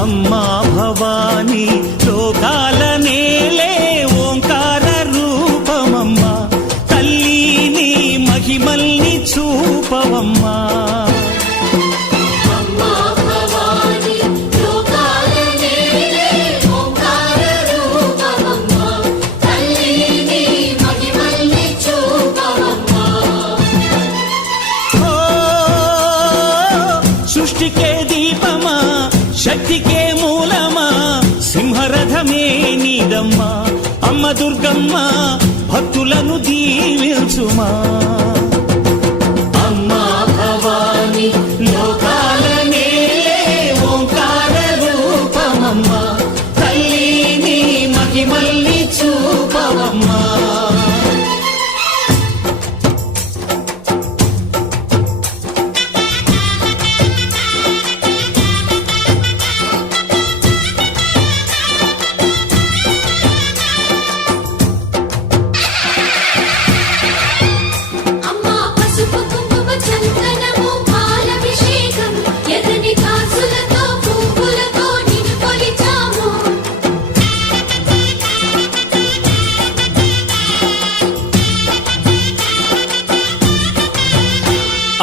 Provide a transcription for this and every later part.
అమ్మా భవాని లోకాల నేలే ఓంకార రూపమమ్మా, తల్లి నీ మహిమల్ని చూపవమ్మా. సృష్టికే దీపమా, శక్తికే మూలమా, సింహరథమే నీదమ్మా. అమ్మ దుర్గమ్మ భక్తులను దీవించుమా. అమ్మా భవాని లోకాల నేలే ఓంకార రూపమమ్మా, తల్లి నీ మహిమల్ని చూపవమ్మా.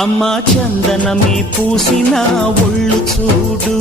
అమ్మా చందనమే పూసిన ఒళ్ళు చూడు.